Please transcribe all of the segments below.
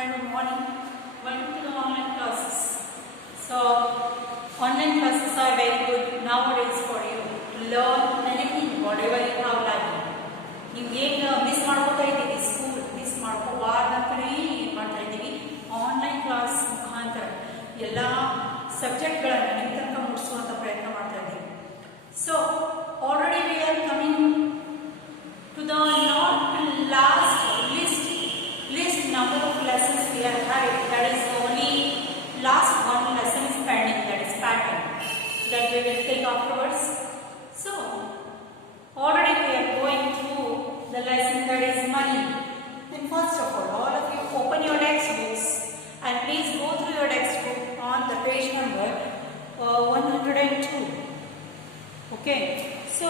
Hi, good morning. Welcome to the online classes. So, online classes are very good nowadays for you to learn anything, whatever you have learned. ನೀವು ಏನು miss ಮಾಡ್ಕೋತಾ ಇದ್ದೀವಿ, school miss ಮಾಡ್ಕೋಬಾರ್ದು ಅಂತಲೇ ಏನು ಮಾಡ್ತಾ ಇದ್ದೀವಿ, ಆನ್ಲೈನ್ ಕ್ಲಾಸ್ ಮುಖಾಂತರ ಎಲ್ಲ ಸಬ್ಜೆಕ್ಟ್ಗಳನ್ನು ನಿಮ್ಮ ತನಕ ಮುಟ್ಟಿಸುವಂಥ ಪ್ರಯತ್ನ ಮಾಡ್ತಾ ಇದ್ದೀವಿ. So already we are coming to the not last list number of lessons we are having. That is only last one lesson is pending, that is pattern, that we will take afterwards. So already we are going through the lesson that is money. Then first of all of you open your textbooks and please go through your textbook on the page number 102. Okay, so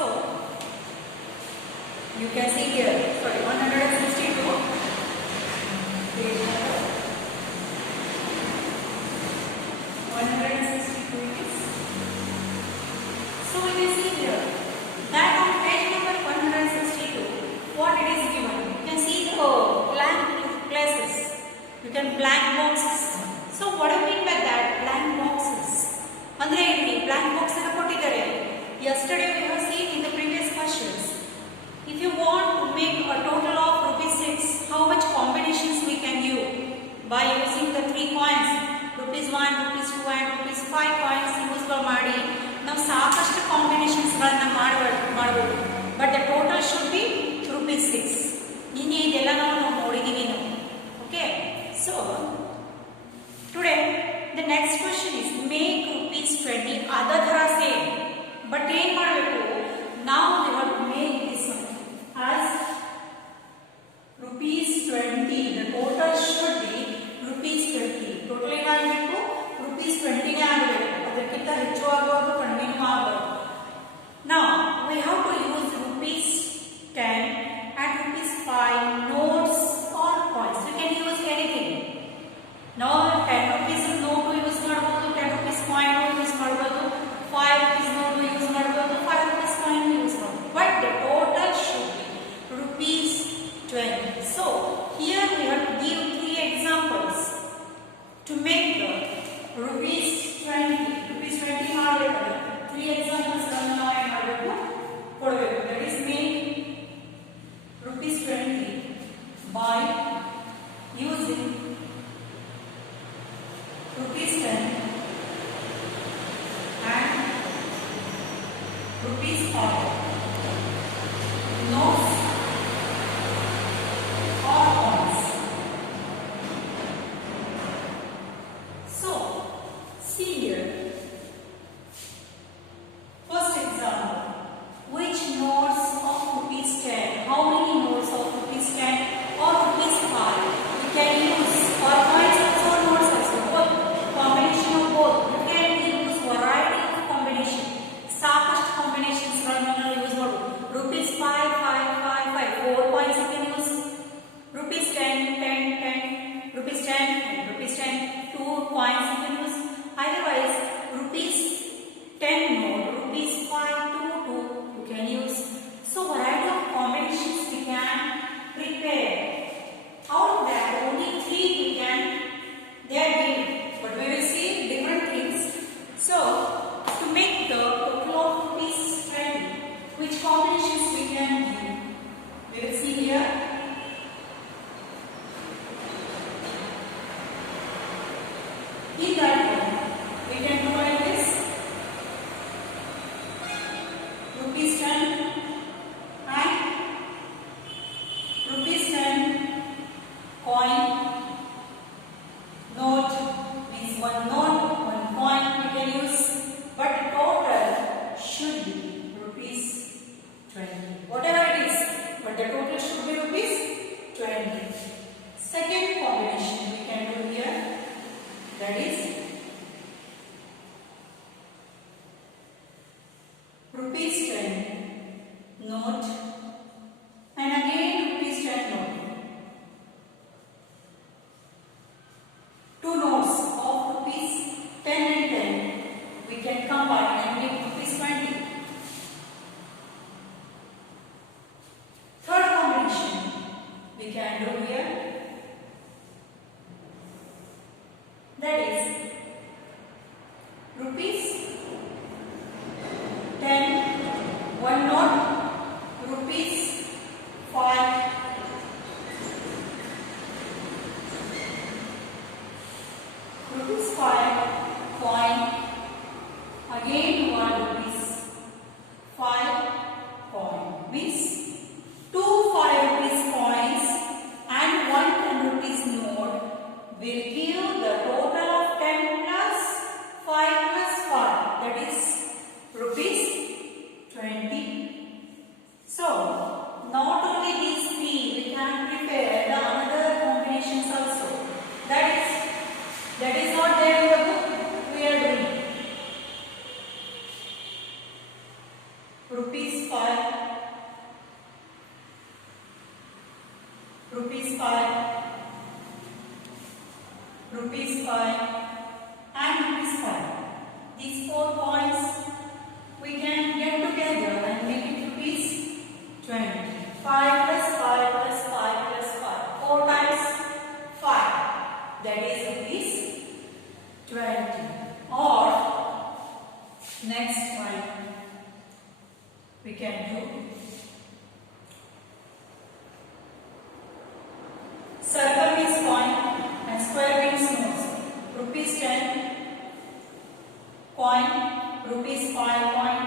you can see here, sorry, 162, page number 162 is. So you can see here that on page number 162, what it is given. You can see the blank places. You can blank boxes. So what do you mean by that? Blank boxes. Andre ಇಲ್ಲಿ blank box ಅನ್ನು ಕೊಟ್ಟಿದ್ದಾರೆ. Yesterday we have seen in the previous questions. If you want to make a total of ₹6, how much combinations we can use? By using the 3 coins, ₹1, ₹2 and ₹5 coins use ಮಾಡಿ ನಾವು ಸಾಕಷ್ಟು combinations ಗಳನ್ನು ಮಾಡಬಹುದು. But the total should be ₹6. ನಿನ್ನೆ ಇದೆಲ್ಲ ನಾವು ನೋಡಿದೀವಿ ನಾವು. Okay, so today the next question is make ₹20 ಅದೇ ತರ ಸೇಮ್. ಬಟ್ ಏನ್ ಮಾಡಬೇಕು ನಾವು we have to make this one as ₹20. The total should be ₹20. Total ಏನಾಗಬೇಕು? ₹20 ನೇ ಆಗಬೇಕು. ಅದಕ್ಕಿಂತ ಹೆಚ್ಚು ಆಗಬಹುದು, ಕಡಿಮೆನೂ ಆಗಬಹುದು. Now we have to use ₹10 and ₹5 notes or coins. You can use anything. Now 10 rupees note use ಮಾಡಬಹುದು, 10 rupees coin use ಮಾಡಬಹುದು, 5 rupees note use ಮಾಡಬಹುದು, 5 rupees coin use ಮಾಡಬಹುದು. But the total should be ₹20. So here we have to give 3 examples to make the ₹20 ಮಾಡಬೇಕಾದ್ರೆ 3 examples ಗಳನ್ನು ನಾವು ಏನು ಮಾಡಬೇಕು ಕೊಡಬೇಕು. That is make ₹20 by using ₹10 and ₹5 notes or coins. So see here, first example, which notes of ₹10, how many notes of ₹10 or ₹5 we can use, or coins also, notes also, both combination of both. You can use variety of combination, ಸಾಕಷ್ಟು combinations ಗಳನ್ನು ನಾವು use ಮಾಡಬಹುದು. ₹5 5 5 5 4 coins you can use, ₹10 10 10 ₹10 and ₹10 2 coins you can use. Otherwise ₹10 note, ₹5 2 2 you can use. So variety of combinations we can prepare. Out of that only 3 we can they are given, but we will see different things. So to make the total of ₹20, which combinations we can give, we will see here. In that one, we can do like this: ₹10 and ₹10 coin, note means one note, one coin we can use, but the total should be ₹20. Whatever it is, but the total should be ₹20. Second combination we can do here, that is ₹10 note and again ₹10 note. 2 notes of ₹10 and 10 we can combine and make ₹20. Third combination we can do here, rupees 5 coin, again 1 rupees 5 coin, means 2 5 rupees coins and 1 10 rupees note will give the total of 10 plus 5 plus 5, that is rupees 20. So, not only these three, we can prepare the another combinations also. That is not there in the book. We are doing rupees 5, rupees 5, rupees 5, and rupees 5. These 4 coins we can get together and make it rupees 20. 5 plus 5 plus 5 plus 5. 4 times 5. That is rupees 20. Or next one we can do circle means coin and square means notes. Rupees 10 coin, rupees 5 coin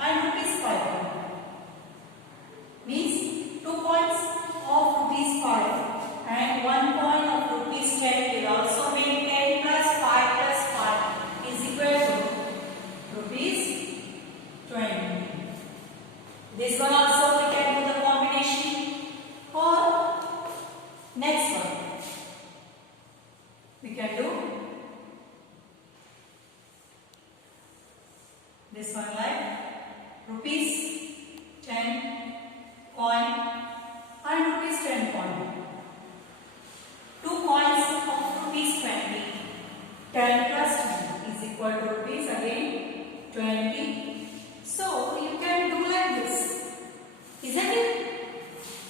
and rupees 5 coin. Means 2 coins of rupees 5 and 1 coin of rupees 10 will also make 10 plus 5 plus 5 is equal to rupees 20. This one also we can do the combination. Or next one we can do this one like rupees 10 coin and rupees 10 coin. 2 coins of rupees 20. 10 plus 10 is equal to rupees again 20. So you can do like this, isn't it?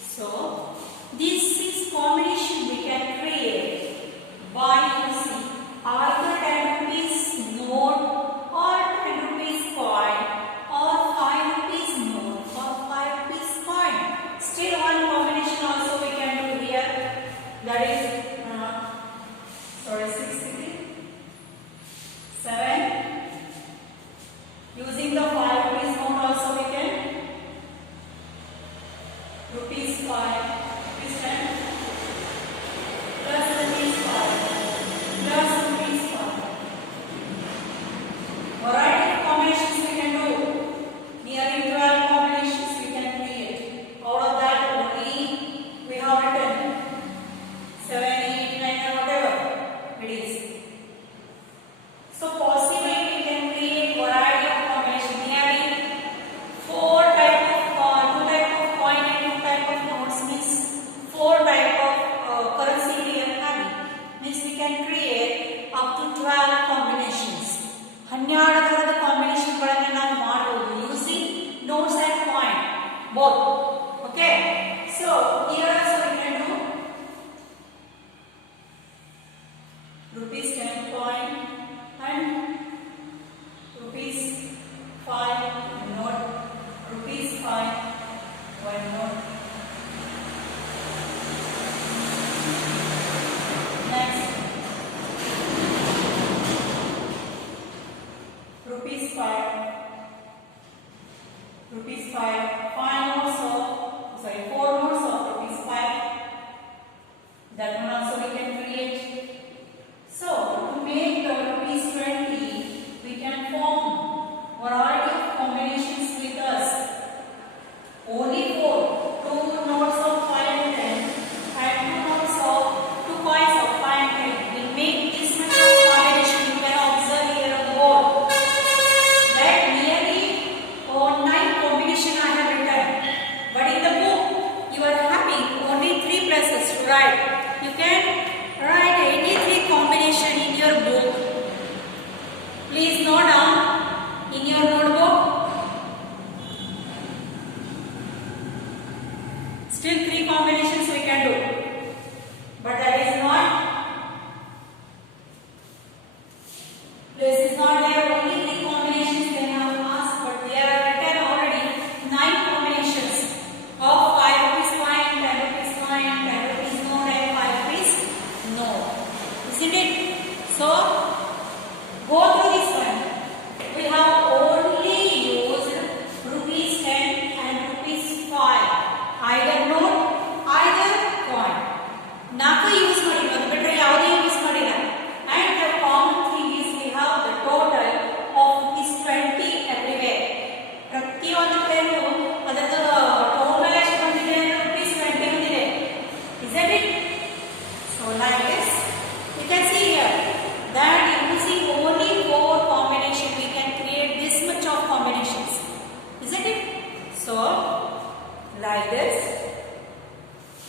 So this is combination we can create by using either 10 rupees note or 10 rupees coin or 5 rupees note or 5 rupees coin. Still one combination also we can do here, that is 7. Using the 5 rupees note also we can rupees 5, rupees 10 plus rupees 5 plus rupees 5. Variety of combinations we can do. Nearly 12 combinations we can create. Out of that only we have written 7, 8, 9 or whatever it is. So possibly we can create variety of combinations. Nearly 4 type of 2 type of coin and 2 type of notes, means 4 type of currency we are having. Means we can create up to 12 combinations. 12 ತರಹದ combination ಗಳನ್ನು ನಾವು ಮಾಡಬಹುದು using notes and coin both. Okay, so here also we can do rupees 10 coin and rupees 5 note, rupees 5 1 note. Next, rupees 5, rupees 5, 5 notes of, sorry, 4 notes of rupees 5. That one also we can create. So to make the rupees 20, we can form variety of combinations with us. Only 4, 2 notes of 5 and 10 and 2 notes of 2 coins of 5 and 10 will make this much of combination. You can observe here on the board that nearly 9 combination I have written, but in the book you are having only 3 places to write. You can write any 3 combination in your book. Please note down in your notebook. like this. You can see here that using only 4 combination we can create this much of combinations, isn't it? So like this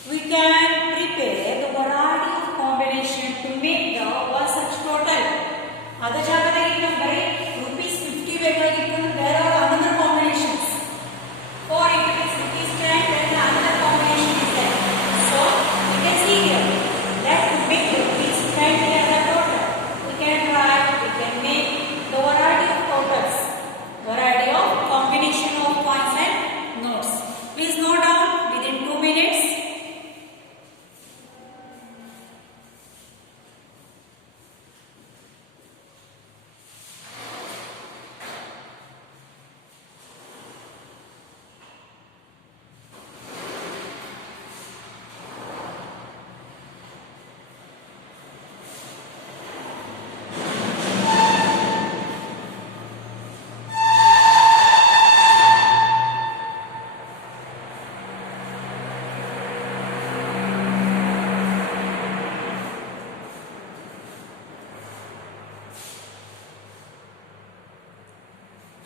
we can prepare the variety of combination to make the one such total. Other jagadaga number ₹50 ಬೇಕಾಗಿತ್ತು, there are another combinations. Or if it is ₹10, then another combination is there. So you can see here that to make ₹10 as a total, we can try, we can make the variety of totals, variety of combination of coins and notes. Please note down within 2 minutes.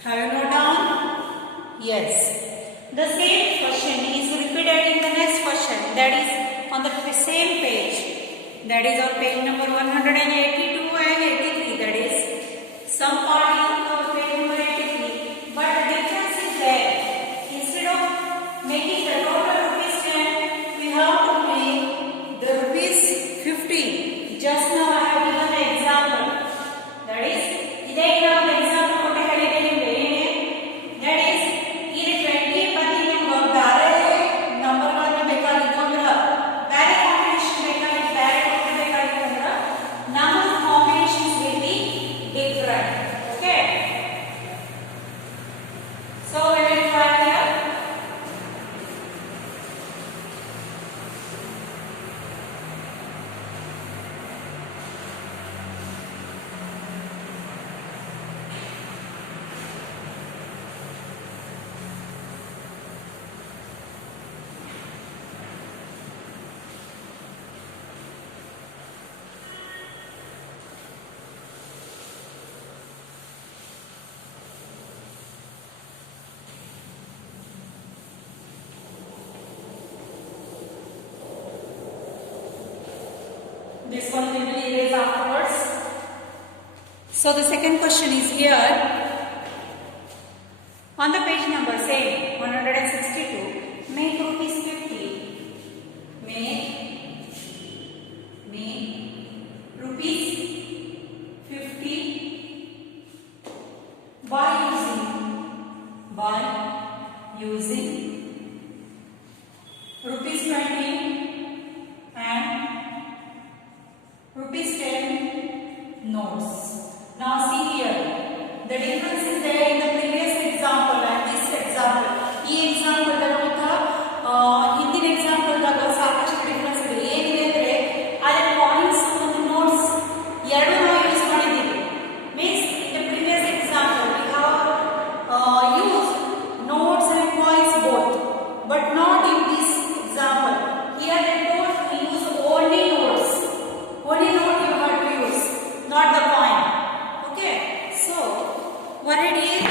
Have you noted down? Yes. The same question is repeated in the next question, that is on the same page. That is on page number 182 and 83. That is some part is on page number 83. But the difference is there. Instead of making the total ₹10, we have to make the ₹50. Just now I have given the example. That is, today I have the example. This one we will erase afterwards. So the second question is here on the page number same 162. Make ₹50. Make ₹50 by using ₹20 and ₹10 notes. Now see here, the difference is there in the previous example and this example. ಈ example ಮತ್ತು ಹಿಂದಿನ example ದಾಗ ಸಾಕಷ್ಟು difference ಇದೆ. ಏನಿದೆ ಅಂದ್ರೆ ಅದರ points ಮತ್ತು ನೋಟ್ಸ್ ಎರಡು ನಾವು ಯೂಸ್ ಮಾಡಿದ್ದೀವಿ. Means in the previous example we have used notes and points both, but not in this example. Here they told we use only notes. Only note you have to use, not the point. Okay, so what it is,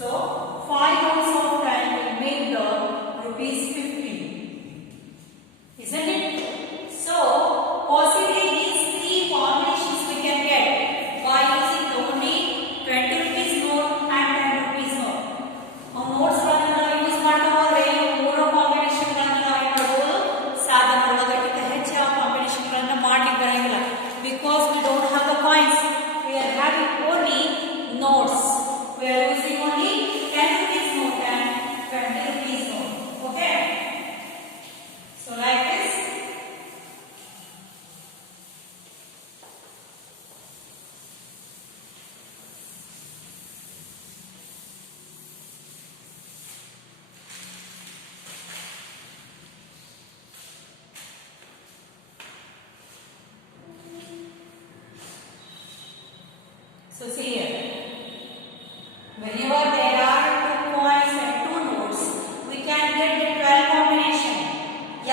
So 5 notes of 10 will make the rupees 50, isn't it? So possibly these three combinations we can get by using only 20 rupees note and 10 rupees note. Notes use ಮಾಡ್ತಾರೆ ಮೂರು combination ಗಳನ್ನು ನಾವು ಏನು ಮಾಡಬಹುದು ಸಾಧನ ಒಳಗಡೆ ಹೆಚ್ಚಿನ combination ಗಳನ್ನು ಮಾಡಲಿಕ್ಕೆ ಬರಂಗಿಲ್ಲ because we don't have the coins, we are having only notes, we are using only 10 rupees note and 20 rupees note. Okay, so like this. So see here, whenever there are 2 coins and 2 notes, we can get the 12 combination.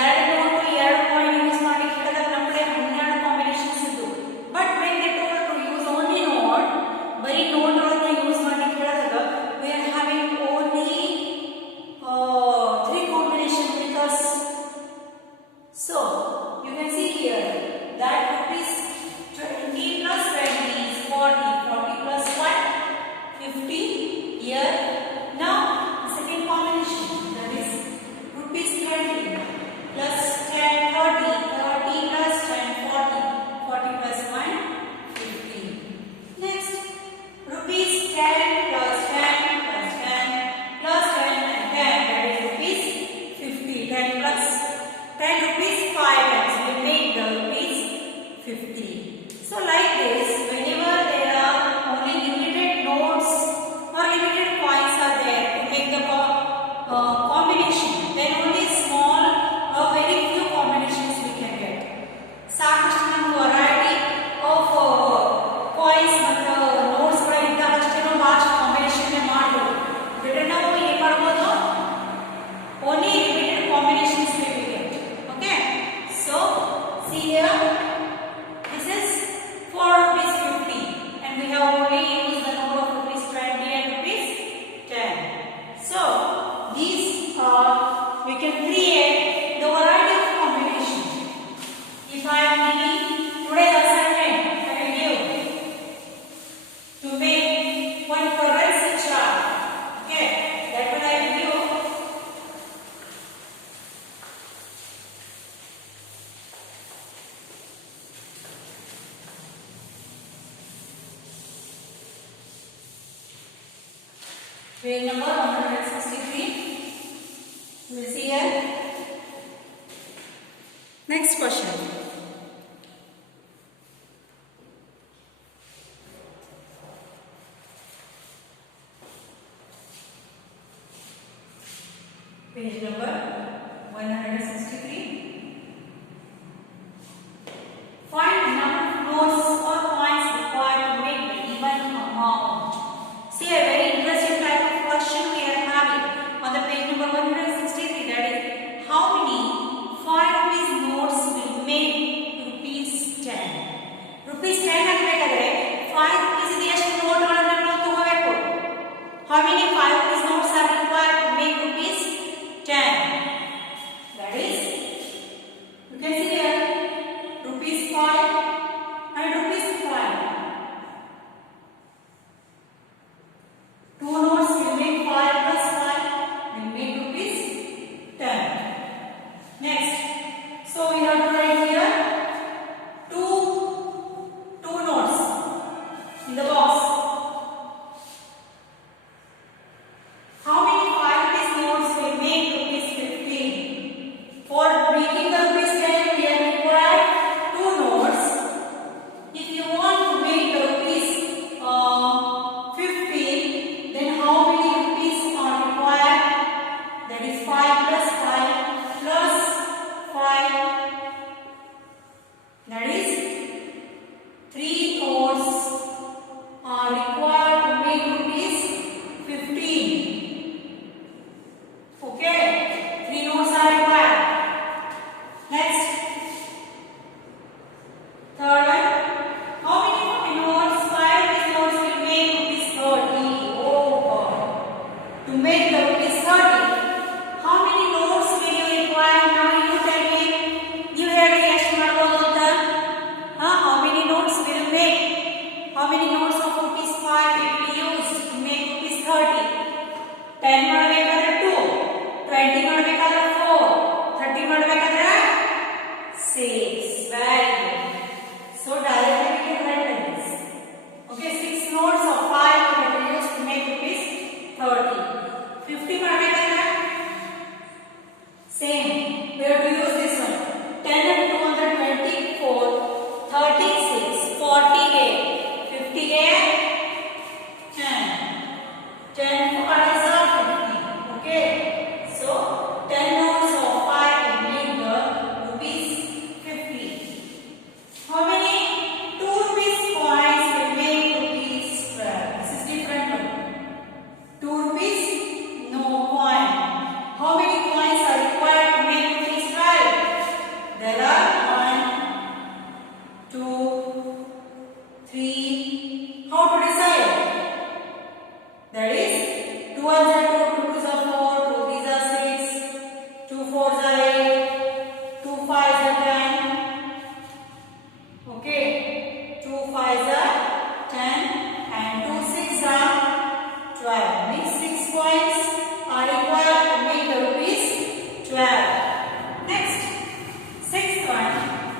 ಎರಡು note ಎರಡು coin use ಮಾಡಿ ಹೇಳಿದಾಗ ನಮ್ಮ ಕಡೆ 12 combinations ಇದ್ದು. But when they told to use only note, ಬರೀ note ಒಳಗೆ use ಮಾಡಿ ಹೇಳಿದಾಗ we are having only 3 combinations with us. So you can see here that rupees 20 plus 20 is 40. 40 plus 1, 50 here. Now second combination, that is rupees 20 plus 10, 30, 30 plus 10, 40, 40 plus 1, 50. Next, rupees 10 plus 10 plus 10 plus 10 and 10, that is rupees 50. 10 plus 10 rupees 5 times will make the rupees 50. So like this, whenever there are only limited notes or limited coins are there to make the combination, then only small or very few combinations we can get. ಸಾಕಷ್ಟು ನಮಗೆ variety of coins ಮತ್ತು notes ಗಳು ಇದ್ದಾಗಷ್ಟೇ ನಾವು ಭಾಳಷ್ಟು combination ಮಾಡಬಹುದು. ಬೇರೆ ನಾವು ಏನು ಮಾಡಬಹುದು? Only limited combinations we will get. Okay, so see here, this is for rupees 50 and we have only used the note of rupees 20 and rupees 10. So these we can create the variety of combination. If I am giving today assignment, I will give to make one currency chart. Okay, that will I will give. Page number 163. You will see here. Next question. Page number 163. Find number of notes or coins required to make the even amount. See a very interesting type of question we are having on the page number 163, that is how many 5 rupees notes will make rupees 10. Rupees 10 ಆಗಬೇಕಾದ್ರೆ 5 rupees ಗೆ ಎಷ್ಟು ನೋಟ್ಗಳನ್ನು ನಾವು ತಗೋಬೇಕು? How many 5 rupees notes are required to make rupees 10? make the rupees 30. How many notes will you require? Now you tell me. You have a guess ಮಾಡಬಹುದು ಅಂತ. How many notes will you make? How many notes of rupees 5 will be used to make rupees 30? 10 ಮಾಡಬೇಕಾದ್ರೆ 2, 20 ಮಾಡಬೇಕಾದ್ರೆ 4, 30 ಮಾಡಬೇಕಾದ್ರೆ 6. Very good. So directly we can write like this. Okay, 6 notes of 5 will be used to make rupees 30. 50 ಮಾಡಬೇಕಾದ್ರೆ same. We have to use this one. 10 and 2 under 24, 36, 40 ಗೆ 50 ಗೆ 10. 10 for is 50. Okay. So 10 notes of 5 will make the rupees 50. How many 2 rupees coins will make rupees 12? This is different one. 2 rupees, no coin. How many coins are required to make rupees 12? There are 1, 2, 3. How to decide? That is 2 ones are 2.